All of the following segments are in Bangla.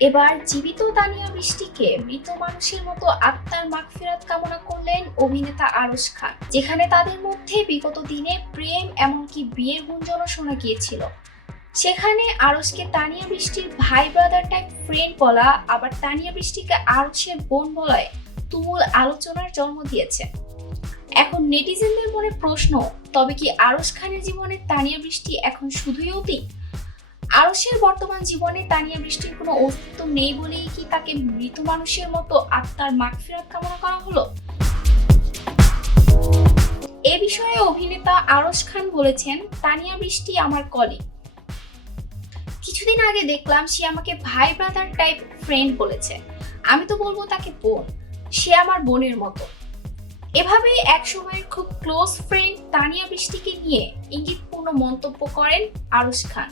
এবার জীবিত তানিয়া বৃষ্টিকে মৃত মানুষের মতো আত্মার মাগফিরাত কামনা করলেন অভিনেতা আরশ খান, যেখানে তাদের মধ্যে বিগত দিনে প্রেম এমনকি বিয়ের গুঞ্জনও শোনা গিয়েছিল। সেখানে আরশকে তানিয়া বৃষ্টির ভাই ব্রাদার টাইপ ফ্রেন্ড বলা, আবার তানিয়া বৃষ্টিকে আরশের বোন বলায় তুমুল আলোচনার জন্ম দিয়েছে। এখন নেটিজেনদের মনে প্রশ্ন, তবে কি আরশ খানের জীবনে তানিয়া বৃষ্টি এখন শুধুই অতীত? আরশের বর্তমান জীবনে তানিয়া বৃষ্টির কোনো অস্তিত্ব নেই বলেই কি তাকে মৃত মানুষের মতো আত্মার মাগফিরাত কামনা করা হলো? এ বিষয়ে অভিনেতা আরশ খান বলেছেন, তানিয়া বৃষ্টি আমার কলিগ কিছুদিন আগে দেখলাম সে আমাকে ভাই ব্রাদার টাইপ ফ্রেন্ড বলেছে। আমি তো বলব তাকে বোন। সে আমার বোনের মতো। এভাবেই এক সময়ের খুব ক্লোজ ফ্রেন্ড তানিয়া বৃষ্টিকে নিয়ে ইঙ্গিতপূর্ণ মন্তব্য করেন আরশ খান।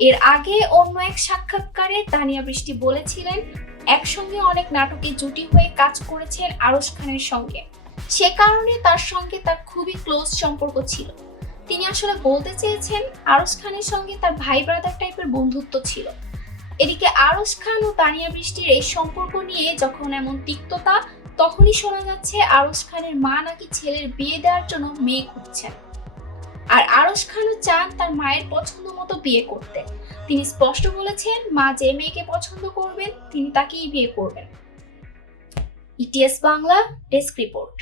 এর আগে অন্য এক সাক্ষাৎকারে তানিয়া বৃষ্টি বলেছিলেন, একসঙ্গে অনেক নাটকে জুটি হয়ে কাজ করেছেন আরশ খানের সঙ্গে। সে কারণে তার সঙ্গে তার খুবই ক্লোজ সম্পর্ক ছিল। তিনি আসলে বলতে চেয়েছেন, আরশ খানের সঙ্গে তার ভাই ব্রাদার টাইপের বন্ধুত্ব ছিল। এদিকে আরশ খান ও তানিয়া বৃষ্টির এই সম্পর্ক নিয়ে যখন এমন তিক্ততা, তখনই শোনা যাচ্ছে আরশ খানের মা নাকি ছেলের বিয়ে দেওয়ার জন্য মেয়ে খুঁজছেন। আর আরশ খানও চান তার মায়ের পছন্দ মতো বিয়ে করতে। তিনি স্পষ্ট বলেছেন, মা যে মেয়েকে পছন্দ করবেন, তিনি তাকেই বিয়ে করবেন। ETS Bangla desk report